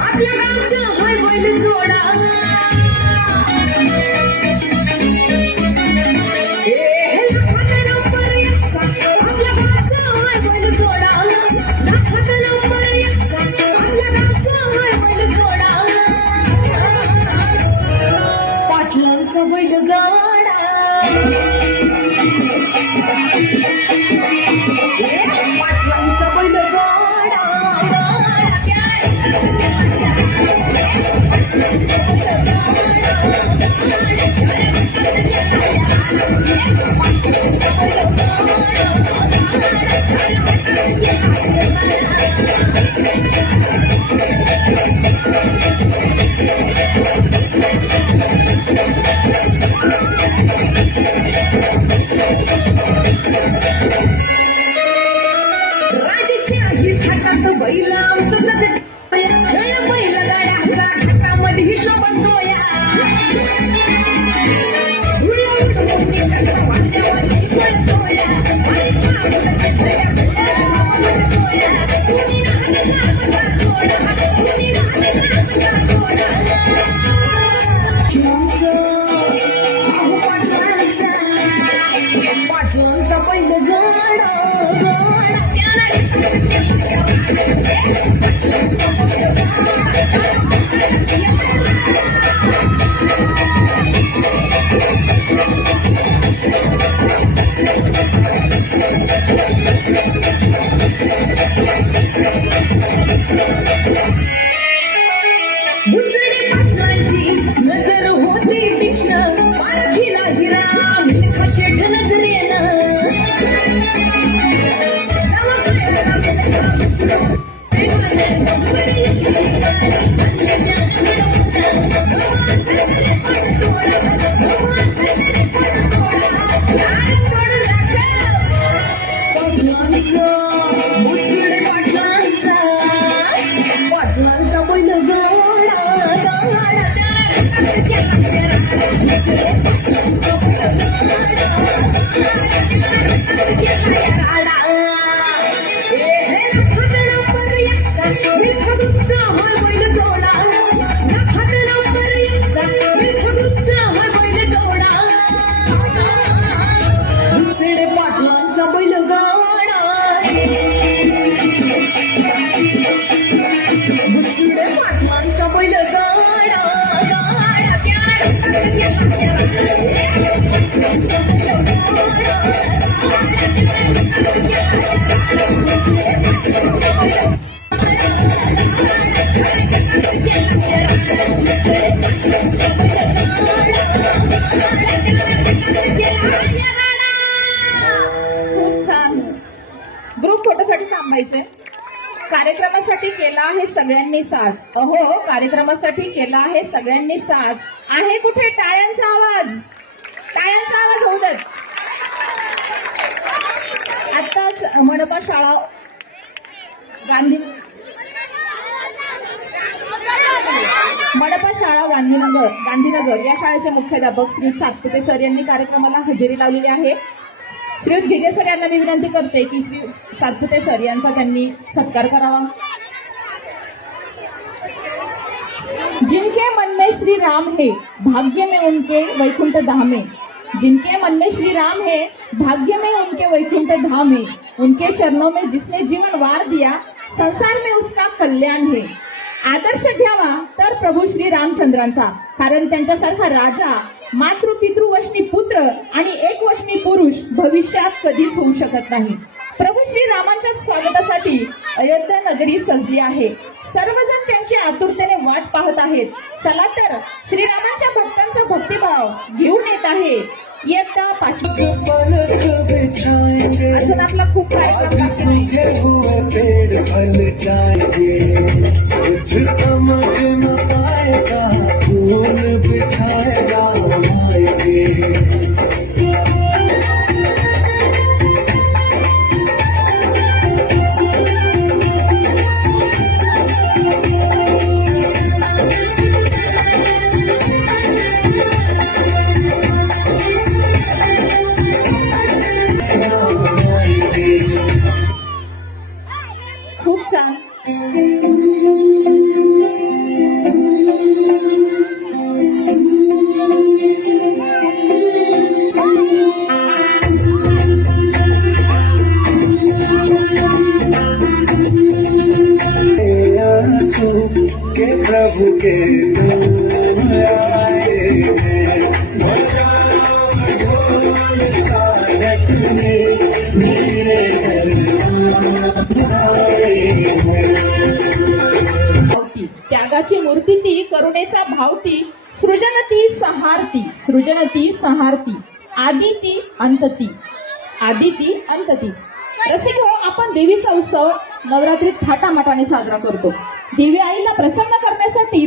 आपल्या गावचं हाय बैल जोडा पाटलांचा बैलगाडा पाटलांचा बैलगाडा राजशाही थाटात बैल आमचं जगत बैलगाड्याचा थाटामध्ये हिशोब बनतोया पाटलांचा बैलगाडा बुजडे पाटलांची नजर होती तीक्ष्ण पारखीला हिरा मिल्खा शेठ नजरेनं बुजडे पाटलांचा बैलगाडा पाटलांचा बैलगाडा बुचडे पाटलांचा बैलगाडा खूप छान. ग्रुप फोटोसाठी थांबायचंय. कार्यक्रमासाठी केला आहे सगळ्यांनी साज. अहो, कार्यक्रमासाठी केला आहे सगळ्यांनी साज. आहे कुठे टाळ्यांचा आवाज? टाळ्यांचा आवाज होऊ देत. आताच मनपा शाळा गांधीनगर या शाळेचे मुख्याध्यापक श्री सातपुते सर यांनी कार्यक्रमाला हजेरी लावलेली आहे. श्री गिगे सर यांना मी विनंती करते की श्री सातपुते सर यांचा त्यांनी सत्कार करावा. जिनके मन में श्री राम है भाग्य में उनके वैकुंठ धाम है. जिनके मन में श्री राम है भाग्य में उनके वैकुंठ धाम है. उनके चरणों में जिसने जीवन वार दिया संसार में उसका कल्याण है. आदर्श घ्यावा तर प्रभू श्री रामचंद्रांचा, कारण त्यांच्यासारखा राजा, मातृ पितृवशनी पुत्र आणि एकवशनी पुरुष भविष्यात कधीच होऊ शकत नाही. प्रभू श्री रामांच्या स्वागतासाठी अयोध्या नगरी सजली आहे. सर्वजण त्यांची आतुरतेने वाट पाहत आहेत. चला तर श्रीरामांच्या भक्तांचा भक्तिभाव घेऊन येत आहे इयत्ता 5वी. अजून आपला खूप कार्यक्रम भावती त्यागाची मूर्ती ती करुणेचा भावती सृजनती संहारती आदिती अंतती रसिक हो, आपण देवीचा उत्सव नवरात्रीत थाटामाटाने साजरा करतो. देवी आईला प्रसन्न करण्यासाठी